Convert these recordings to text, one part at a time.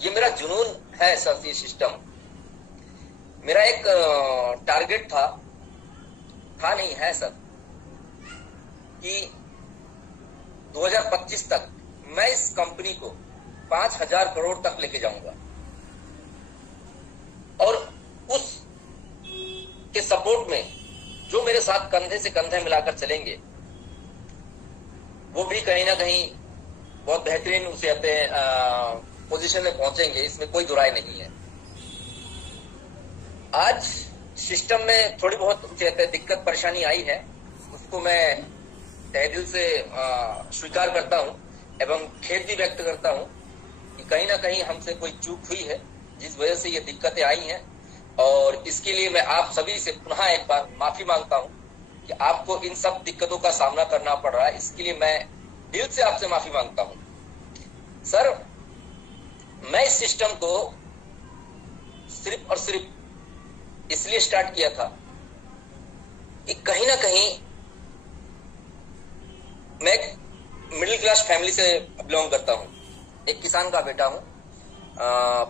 ये मेरा जुनून है सर। ये सिस्टम मेरा एक टारगेट था नहीं है सर, कि 2025 तक मैं इस कंपनी को 5,000 करोड़ तक लेके जाऊंगा, और उस के सपोर्ट में जो मेरे साथ कंधे से कंधे मिलाकर चलेंगे वो भी कहीं ना कहीं बहुत बेहतरीन उसे पोजीशन में पहुंचेंगे, इसमें कोई दुराई नहीं है। आज सिस्टम में थोड़ी बहुत दिक्कत परेशानी आई है, उसको मैं तहे दिल से स्वीकार करता हूं एवं खेद भी व्यक्त करता हूं कि कहीं ना कहीं हमसे कोई चूक हुई है जिस वजह से ये दिक्कतें आई हैं, और इसके लिए मैं आप सभी से पुनः एक बार माफी मांगता हूं कि आपको इन सब दिक्कतों का सामना करना पड़ रहा है। इसके लिए मैं दिल से आपसे माफी मांगता हूं। सर, मैं इस सिस्टम को सिर्फ और सिर्फ इसलिए स्टार्ट किया था कि कहीं ना कहीं मैं एक मिडिल क्लास फैमिली से बिलोंग करता हूं, एक किसान का बेटा हूं।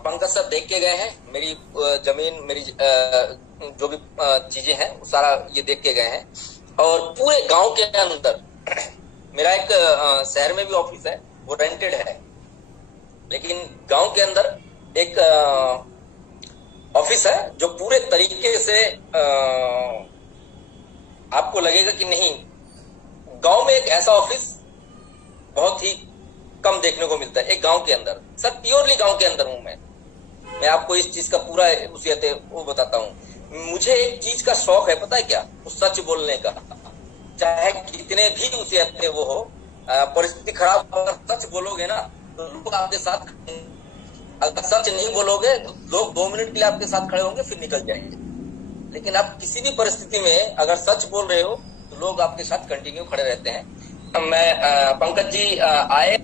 पंकज सर देख के गए हैं मेरी जमीन, मेरी जो भी चीजें हैं वो सारा ये देख के गए हैं, और पूरे गांव के अंदर मेरा एक शहर में भी ऑफिस है, वो रेंटेड है, लेकिन गांव के अंदर एक ऑफिस है जो पूरे तरीके से आपको लगेगा कि नहीं, गांव में एक ऐसा ऑफिस बहुत ही कम देखने को मिलता है एक गांव के अंदर। सर, प्योरली गांव के अंदर हूं मैं आपको इस चीज का पूरा वो बताता हूं। मुझे एक चीज का शौक है, पता है क्या? उस सच बोलने का, चाहे कितने भी वो हो, परिस्थिति खराब, अगर सच बोलोगे ना तो लोग आपके साथ, अगर सच नहीं बोलोगे तो लोग 2 मिनट के लिए आपके साथ खड़े होंगे फिर निकल जाएंगे, लेकिन आप किसी भी परिस्थिति में अगर सच बोल रहे हो तो लोग आपके साथ कंटिन्यू खड़े रहते हैं। मैं पंकज जी आए,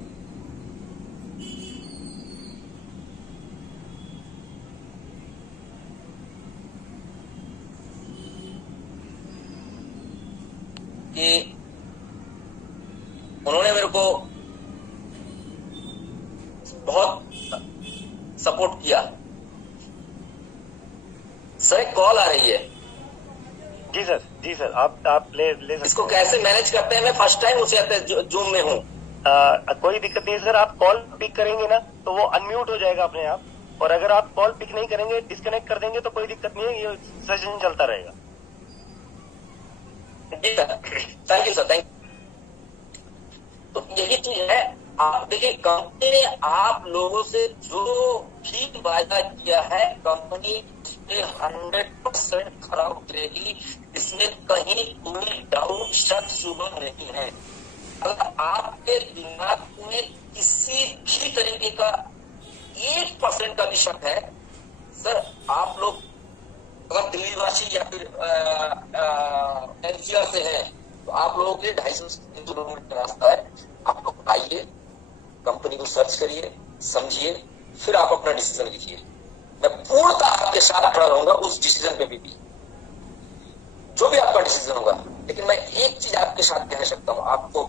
कि उन्होंने मेरे को बहुत सपोर्ट किया। सर, एक कॉल आ रही है। जी सर, आप ले सकते। इसको कैसे मैनेज करते हैं? मैं फर्स्ट टाइम उसे जूम में हूँ। कोई दिक्कत नहीं सर, आप कॉल पिक करेंगे ना तो वो अनम्यूट हो जाएगा अपने आप, और अगर आप कॉल पिक नहीं करेंगे, डिस्कनेक्ट कर देंगे तो कोई दिक्कत नहीं है, ये सेशन चलता रहेगा। जी sir, thank you sir, thank you. तो यही चीज है, आप देखिए, कंपनी ने आप लोगों से जो भी वायदा किया है, कंपनी इसमें 100% खरा उतरेगी, इसमें कहीं कोई डाउट, शक, शुबह नहीं है। अगर आपके दिमाग में किसी भी तरीके का 1% का भी शक है, सर, आप लोग अगर दिल्ली वासी या फिर एनसीआर से हैं तो आप लोगों के 250 किलोमीटर का रास्ता है। आप लोग आइए, कंपनी को सर्च करिए, समझिए, फिर आप अपना डिसीजन लीजिए। मैं पूर्णतः आपके साथ खड़ा रहूंगा उस डिसीजन पे भी, जो भी आपका डिसीजन होगा। लेकिन मैं एक चीज आपके साथ कह सकता हूँ, आपको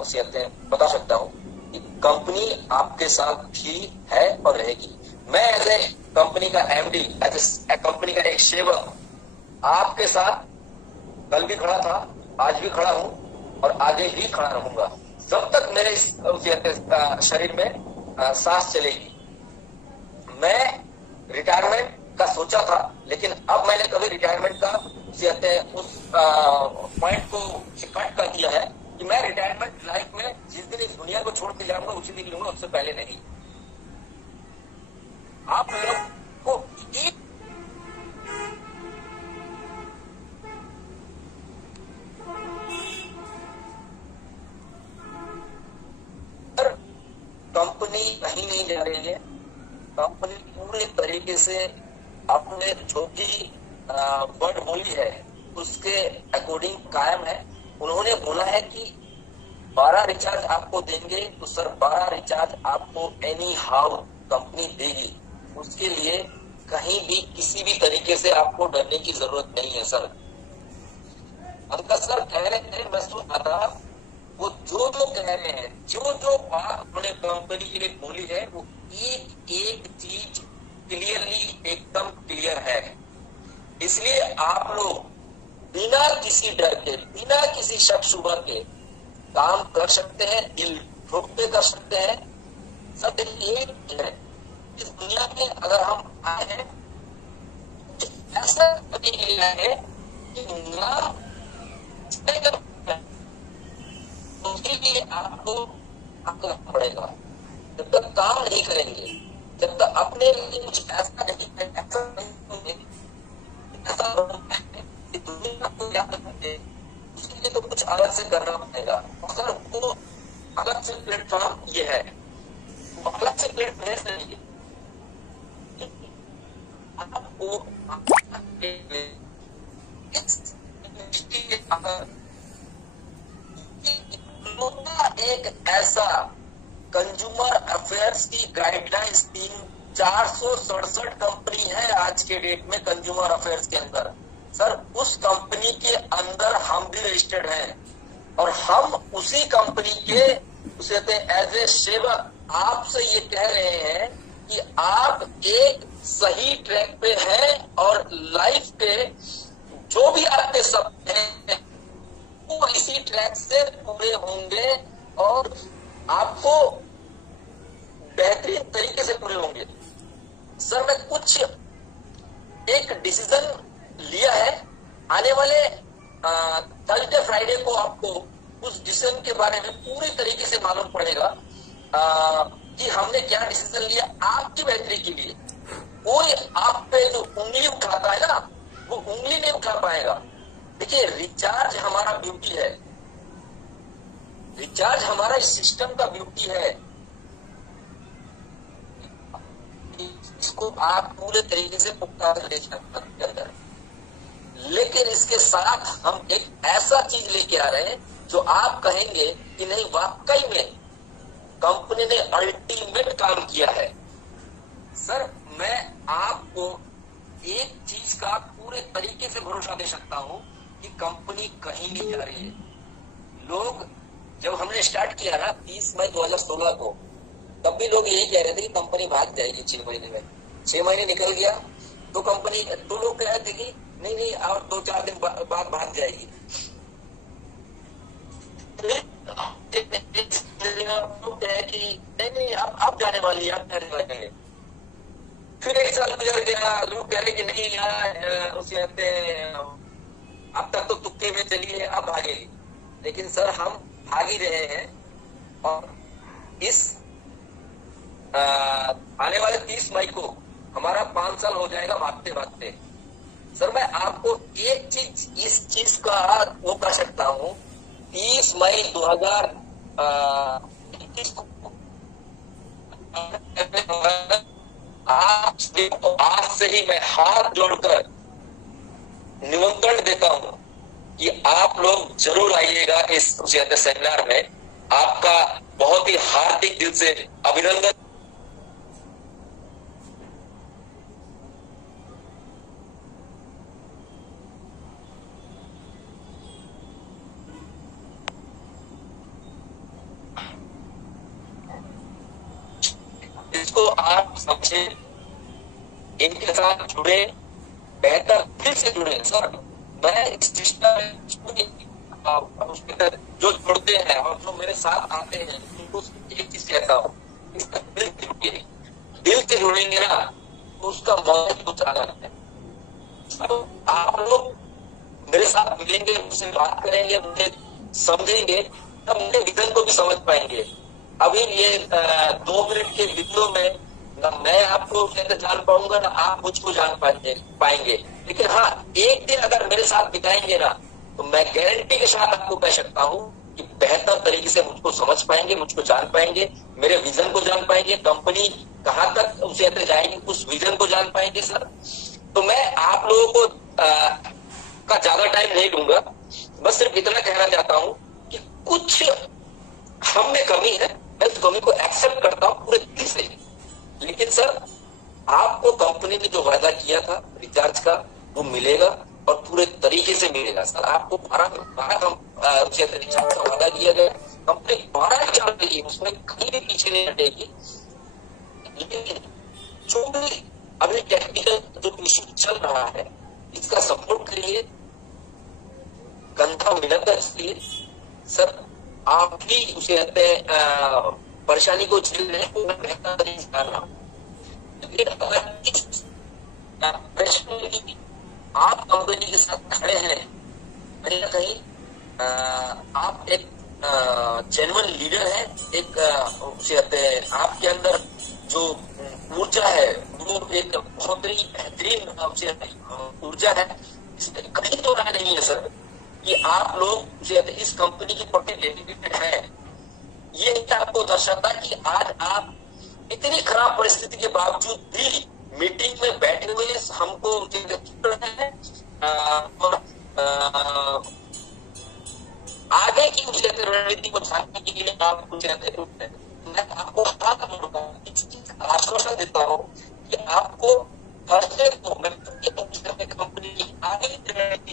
उसे बता सकता हूँ कि कंपनी आपके साथ भी है और रहेगी। मैं एज ए कंपनी का एमडी, एज ए कंपनी का एक सेवक आपके साथ कल भी खड़ा था, आज भी खड़ा हूं और आगे भी खड़ा रहूंगा, जब तक मेरे इस शरीर में सांस चलेगी। मैं रिटायरमेंट का सोचा था, लेकिन अब मैंने कभी रिटायरमेंट का उस पॉइंट को कट कर दिया है कि मैं रिटायरमेंट लाइफ में जिस दिन इस दुनिया को छोड़ के जाऊंगा उसी दिन लूंगा, उससे पहले नहीं। आप लोग को कंपनी कहीं नहीं जा रही है। कंपनी पूरे तरीके से अपने जो भी वर्ड बोली है उसके अकॉर्डिंग कायम है। उन्होंने बोला है कि 12 रिचार्ज आपको देंगे, तो सर 12 रिचार्ज आपको एनी हाउ कंपनी देगी। उसके लिए कहीं भी किसी भी तरीके से आपको डरने की जरूरत नहीं है सर। अंकल सर कह रहे थे, मैं सुन रहा था, वो जो कह रहे हैं, जो बात उन्होंने कंपनी के लिए बोली है, वो एक एक चीज क्लियरली एकदम क्लियर है। इसलिए आप लोग बिना किसी डर के, बिना किसी शक शुबा के काम कर सकते हैं, दिल ठोक के कर सकते हैं। सब एक है, इस दुनिया में अगर हम आए हैं ऐसा कभी नहीं आए हैं कि नाम उसके लिए आपको करना पड़ेगा। जब तक काम नहीं करेंगे, जब तक अपने लिए कुछ ऐसा नहीं उसके लिए तो कुछ अलग से करना पड़ेगा। अगर वो अलग से प्लेटफॉर्म ये है, वो अलग से प्लेटफॉर्म नहीं है, आपको एक ऐसा कंज्यूमर अफेयर्स की गाइडलाइंस 467 कंपनी है आज के डेट में कंज्यूमर अफेयर्स के अंदर। सर उस कंपनी के अंदर हम भी रजिस्टर्ड हैं और हम उसी कंपनी के उसे एज ए सेवक आपसे ये कह रहे हैं कि आप एक सही ट्रैक पे हैं और लाइफ पे जो भी आपके सपने हैं वो इसी ट्रैक से पूरे होंगे और आपको बेहतरीन तरीके से पूरे होंगे। सर मैं कुछ एक डिसीजन लिया है, आने वाले थर्सडे फ्राइडे को आपको उस डिसीजन के बारे में पूरी तरीके से मालूम पड़ेगा कि हमने क्या डिसीजन लिया आपकी बेहतरी के लिए। कोई आप पे जो उंगली उठाता है ना, वो उंगली नहीं उठा पाएगा। देखिए रिचार्ज हमारा ब्यूटी है, रिचार्ज हमारा इस सिस्टम का ब्यूटी है। इसको आप पूरे तरीके से पुख्ता कर ले सकते हैं, लेकिन इसके साथ हम एक ऐसा चीज लेके आ रहे हैं जो आप कहेंगे कि नहीं वाकई में कंपनी ने अल्टीमेट काम किया है। सर मैं आपको एक चीज का पूरे तरीके से भरोसा दे सकता हूं कि कंपनी कहीं नहीं जा रही है। लोग जब हमने स्टार्ट किया ना 30 मई 2016 को, तब भी लोग यही कह रहे थे कि कंपनी भाग जाएगी 6 महीने में। 6 महीने निकल गया तो कंपनी तो लोग कह रहे थे कि नहीं नहीं और 2-4 दिन बाद भाग जाएगी। कि नहीं नहीं अब जाने वाली है, अब जाने वाली है। फिर 1 साल गुजर गया, लोग कह रहे कि नहीं यार उसे अब तक तो तुक्के में चलिए अब भागेगी। लेकिन सर हम भाग ही रहे हैं और इस आने वाले 30 मई को हमारा 5 साल हो जाएगा भागते भागते। सर मैं आपको एक चीज इस चीज का वो कर सकता हूँ, 30 मई 2021 को आज से ही मैं हाथ जोड़कर निमंत्रण देता हूं कि आप लोग जरूर आइएगा इस सेमिनार में। आपका बहुत ही हार्दिक दिल से अभिनंदन। इसको आप समझे, इनके साथ जुड़े, बेहतर दिल से जुड़े। सर मैं इस सिस्टम जो जुड़ते हैं और जो मेरे साथ आते हैं उनको एक चीज कहता हूँ, दिल से जुड़ेंगे ना तो उसका मौका कुछ अलग है। तो आप लोग मेरे साथ मिलेंगे, मुझसे बात करेंगे, मुझे समझेंगे, तब मेरे विजन को भी समझ पाएंगे। अभी ये 2 मिनट के वीडियो में ना मैं आपको जान पाऊंगा ना आप मुझको जान पाएंगे। लेकिन हाँ एक दिन अगर मेरे साथ बिताएंगे ना तो मैं गारंटी के साथ आपको कह सकता हूँ कि बेहतर तरीके से मुझको समझ पाएंगे, मुझको जान पाएंगे, मेरे विजन को जान पाएंगे, कंपनी कहाँ तक उसे जाएगी उस विजन को जान पाएंगे। सर तो मैं आप लोगों को का ज्यादा टाइम नहीं दूंगा, बस सिर्फ इतना कहना चाहता हूँ कि कुछ हम में कमी है, मैं उस कमी को एक्सेप्ट करता हूँ पूरे दिल से। लेकिन सर आपको कंपनी ने जो वायदा किया था रिचार्ज का वो मिलेगा और पूरे तरीके से मिलेगा। सर आपको 12 रिचार्ज का वादा किया गया, कंपनी 12 चल रही है, उसमें कहीं भी पीछे नहीं हटेगी। लेकिन जो भी अभी टेक्निकल जो इश्यू चल रहा है इसका सपोर्ट करिए, गंदा मिलता इसलिए सर आप भी उसे कहते हैं परेशानी को झेल रहे हैं, वो मैं बेहतर नहीं कर रहा हूँ। लेकिन अगर इस परेशानी आप कंपनी के साथ खड़े हैं, कहीं ना कहीं आप एक जेन्युइन लीडर है, एक उसे कहते हैं आपके अंदर जो ऊर्जा है वो एक बहुत ही बेहतरीन ऊर्जा है। इसमें कहीं तो राय नहीं है सर कि आप लोग उसे इस कंपनी के प्रति डेडिकेटेड है। ये आपको दर्शाता है कि आज आप इतनी खराब परिस्थिति के बावजूद भी मीटिंग में बैठे हुए हमको और आगे की उसे रणनीति को छापने के लिए आप कुछ मैं आपको आश्वासन देता हूँ कि आपको थर्सडे को मैं कंपनी की आगे की रणनीति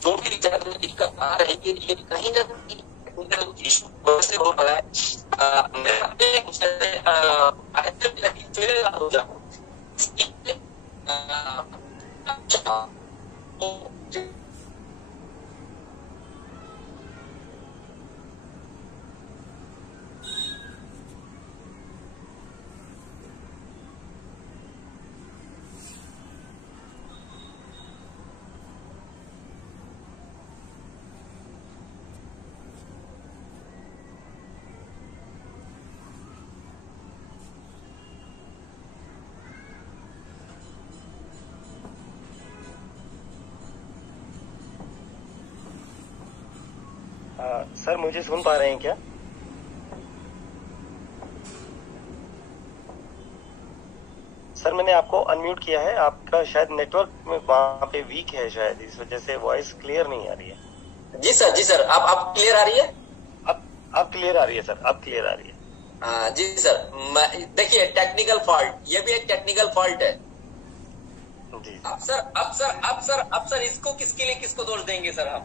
जो भी दिक्कत आ रही है ये कहीं ना कहीं इशू से हो रहा है। मैं अपने हो जाऊँ सर मुझे सुन पा रहे हैं क्या? सर मैंने आपको अनम्यूट किया है, आपका शायद नेटवर्क में वहां पे वीक है, शायद इस वजह से वॉइस क्लियर नहीं आ रही है। जी सर आप क्लियर आ रही है? अब क्लियर आ रही है सर, अब क्लियर आ रही है। जी सर, देखिए टेक्निकल फॉल्ट, ये भी एक टेक्निकल फॉल्ट है जी। अब सर इसको किसके लिए किसको दोष देंगे सर? हम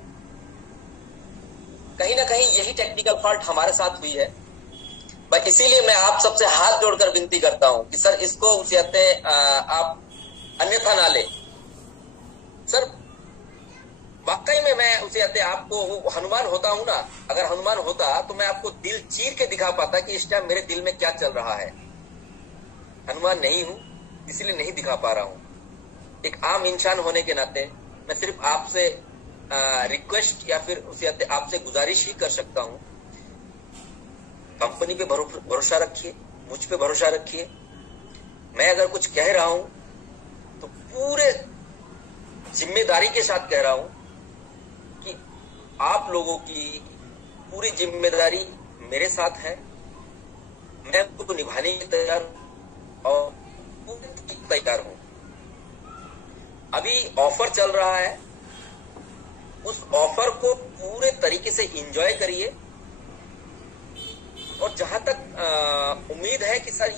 कहीं ना कहीं यही टेक्निकल फॉल्ट हमारे साथ हुई है। इसीलिए मैं आप सबसे हाथ जोड़कर विनती करता हूं कि सर इसको आप अन्यथा ना ले। सर वाकई में मैं आपको हनुमान होता हूं ना, अगर हनुमान होता तो मैं आपको दिल चीर के दिखा पाता कि इस टाइम मेरे दिल में क्या चल रहा है। हनुमान नहीं हूं, इसलिए नहीं दिखा पा रहा हूं। एक आम इंसान होने के नाते मैं सिर्फ आपसे रिक्वेस्ट या फिर आपसे गुजारिश ही कर सकता हूं, कंपनी पे भरोसा रखिए, मुझ पे भरोसा रखिए। मैं अगर कुछ कह रहा हूं तो पूरे जिम्मेदारी के साथ कह रहा हूं कि आप लोगों की पूरी जिम्मेदारी मेरे साथ है। मैं उनको निभाने के तैयार और पूरी तैयार हूं। अभी ऑफर चल रहा है, उस ऑफर को पूरे तरीके से एंजॉय करिए। और जहां तक उम्मीद है कि सर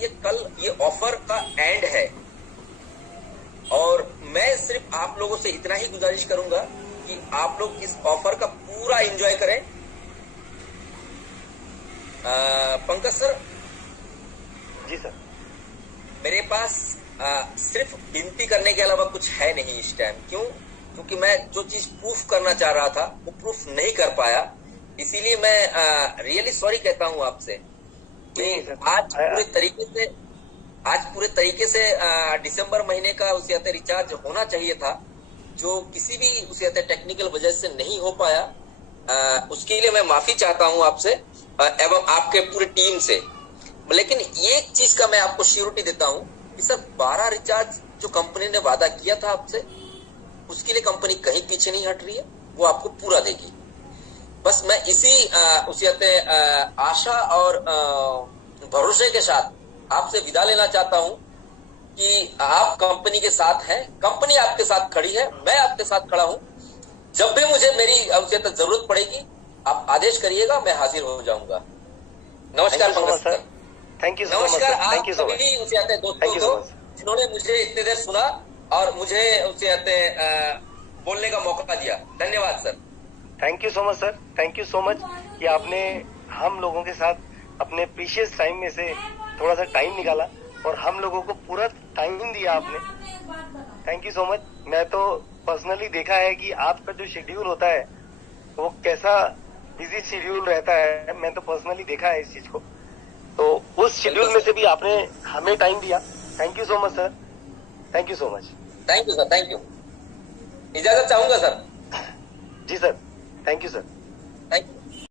ये ऑफर का एंड है, और मैं सिर्फ आप लोगों से इतना ही गुजारिश करूंगा कि आप लोग इस ऑफर का पूरा एंजॉय करें। पंकज सर। जी सर। मेरे पास सिर्फ विनती करने के अलावा कुछ है नहीं इस टाइम। क्योंकि मैं जो चीज प्रूफ करना चाह रहा था वो प्रूफ नहीं कर पाया, इसीलिए मैं रियली सॉरी कहता हूं आपसे। आज पूरे तरीके से दिसंबर महीने का रिचार्ज होना चाहिए था, जो किसी भी टेक्निकल वजह से नहीं हो पाया। उसके लिए मैं माफी चाहता हूं आपसे एवं आपके पूरी टीम से। लेकिन एक चीज का मैं आपको श्योरिटी देता हूं कि सर 12 रिचार्ज जो कंपनी ने वादा किया था आपसे, उसके लिए कंपनी कहीं पीछे नहीं हट रही है, वो आपको पूरा देगी। बस मैं इसी आशा और भरोसे के साथ आपसे विदा लेना चाहता हूं कि आप कंपनी के साथ हैं, कंपनी आपके साथ खड़ी है, मैं आपके साथ खड़ा हूं। जब भी मुझे मेरी जरूरत पड़ेगी आप आदेश करिएगा, मैं हाजिर हो जाऊंगा। नमस्कार पंकज सर। Thank you. नमस्कार आप सभी दोस्तों को जिन्होंने मुझे इतनी देर सुना और मुझे बोलने का मौका दिया। धन्यवाद sir. Thank you so much sir, thank you so much कि आपने हम लोगों के साथ अपने प्रीशियस टाइम में से थोड़ा सा टाइम निकाला और हम लोगों को पूरा टाइम दिया आपने। Thank you so much. मैं तो पर्सनली देखा है कि आपका जो शेड्यूल होता है वो कैसा बिजी शेड्यूल रहता है, मैं तो पर्सनली देखा है इस चीज को। तो उस शेड्यूल में से भी आपने हमें टाइम दिया। Thank you so much sir, thank you so much. Thank you sir, thank you. इजाजत चाहूंगा सर। जी सर, थैंक यू सर।